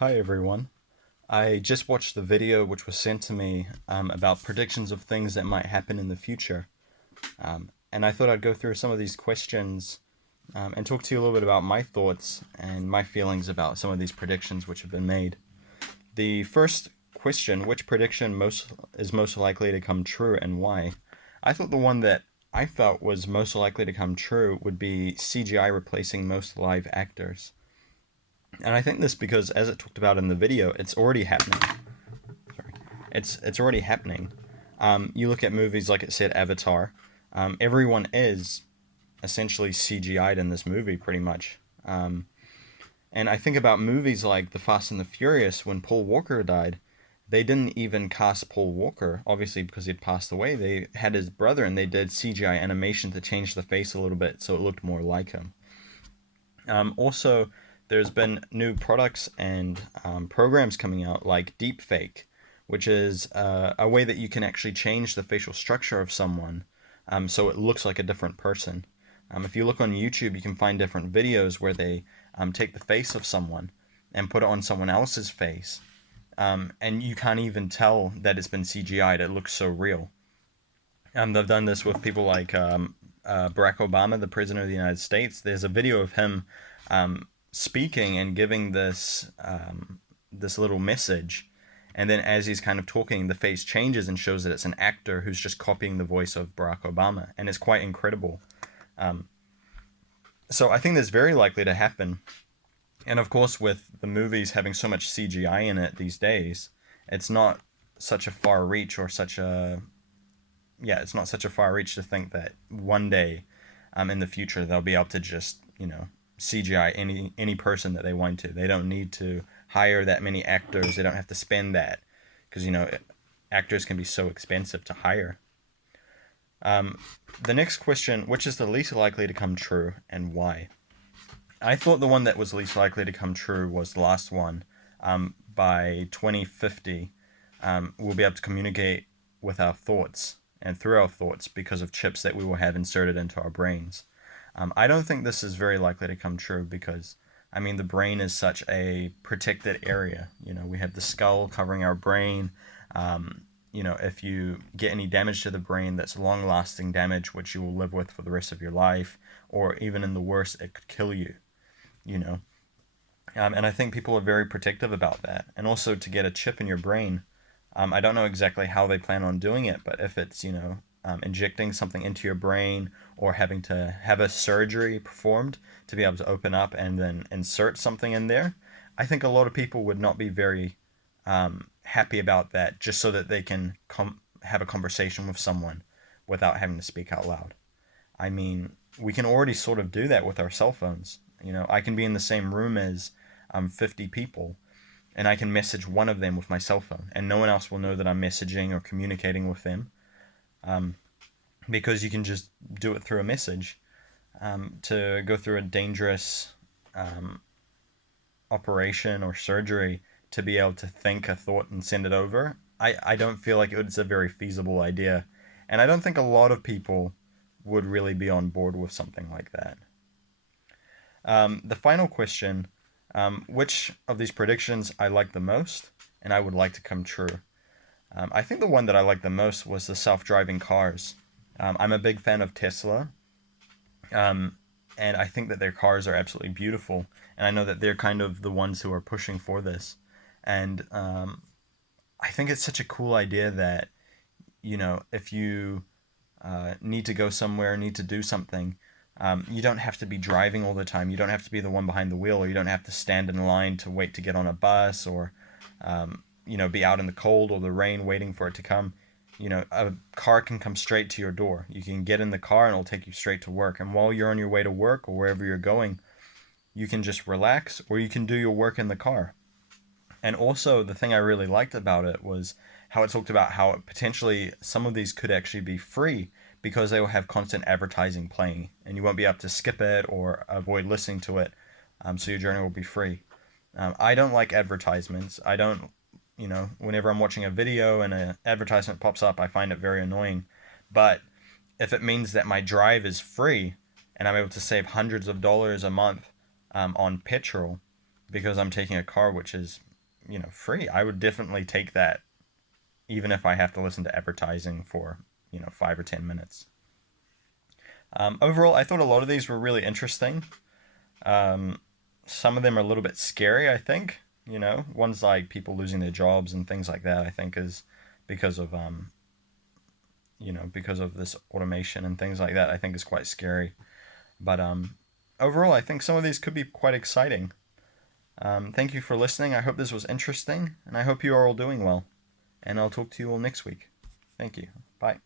Hi everyone. I just watched the video which was sent to me about predictions of things that might happen in the future. And I thought I'd go through some of these questions and talk to you a little bit about my thoughts and my feelings about some of these predictions which have been made. The first question, which prediction is most likely to come true and why? I thought the one that I felt was most likely to come true would be CGI replacing most live actors. And I think this because, as it talked about in the video, it's already happening. Sorry, it's already happening. You look at movies like it said Avatar. Everyone is essentially CGI'd in this movie, pretty much. And I think about movies like The Fast and the Furious. When Paul Walker died, they didn't even cast Paul Walker, obviously because he'd passed away. They had his brother, and they did CGI animation to change the face a little bit so it looked more like him. Also, there's been new products and programs coming out like Deepfake, which is a way that you can actually change the facial structure of someone so it looks like a different person. If you look on YouTube, you can find different videos where they take the face of someone and put it on someone else's face, and you can't even tell that it's been CGI'd. It looks so real. They've done this with people like Barack Obama, the President of the United States. There's a video of him speaking and giving this little message, and then as he's kind of talking, the face changes and shows that it's an actor who's just copying the voice of Barack Obama, and it's quite incredible. Um, so I think that's very likely to happen. And of course, with the movies having so much CGI in it these days, it's not such a far reach or such a it's not such a far reach to think that one day, in the future, they'll be able to just CGI any person that they want to. They don't need to hire that many actors. They don't have to spend that because actors can be so expensive to hire. Um, the next question, which is the least likely to come true and why? I thought the one that was least likely to come true was the last one. By 2050, we'll be able to communicate with our thoughts and through our thoughts because of chips that we will have inserted into our brains. I don't think this is very likely to come true because, I mean, the brain is such a protected area. We have the skull covering our brain. If you get any damage to the brain, that's long lasting damage, which you will live with for the rest of your life, or even in the worst, it could kill you, you know. And I think people are very protective about that. And also to get a chip in your brain, I don't know exactly how they plan on doing it, but if it's, injecting something into your brain or having to have a surgery performed to be able to open up and then insert something in there, I think a lot of people would not be very happy about that just so that they can have a conversation with someone without having to speak out loud. I mean, we can already sort of do that with our cell phones. I can be in the same room as 50 people and I can message one of them with my cell phone, and no one else will know that I'm messaging or communicating with them um, because you can just do it through a message. To go through a dangerous um, operation or surgery to be able to think a thought and send it over, I don't feel like it's a very feasible idea. And I don't think a lot of people would really be on board with something like that. The final question, which of these predictions I like the most and I would like to come true? I think the one that I liked the most was the self-driving cars. I'm a big fan of Tesla, um, and I think that their cars are absolutely beautiful. And I know that they're kind of the ones who are pushing for this. And I think it's such a cool idea that if you need to go somewhere, need to do something, you don't have to be driving all the time. You don't have to be the one behind the wheel, or you don't have to stand in line to wait to get on a bus, or be out in the cold or the rain waiting for it to come. A car can come straight to your door. You can get in the car and it'll take you straight to work. And while you're on your way to work or wherever you're going, you can just relax or you can do your work in the car. And also, the thing I really liked about it was how it talked about how potentially some of these could actually be free because they will have constant advertising playing and you won't be able to skip it or avoid listening to it. So your journey will be free. I don't like advertisements. I don't, whenever I'm watching a video and an advertisement pops up, I find it very annoying. But if it means that my drive is free and I'm able to save hundreds of dollars a month on petrol because I'm taking a car which is free, I would definitely take that, even if I have to listen to advertising for 5 or 10 minutes. Overall, I thought a lot of these were really interesting. Um, some of them are a little bit scary, I think. Ones like people losing their jobs and things like that, I think is because of because of this automation and things like that, I think is quite scary. But overall, I think some of these could be quite exciting. Thank you for listening. I hope this was interesting, and I hope you are all doing well. And I'll talk to you all next week. Thank you. Bye.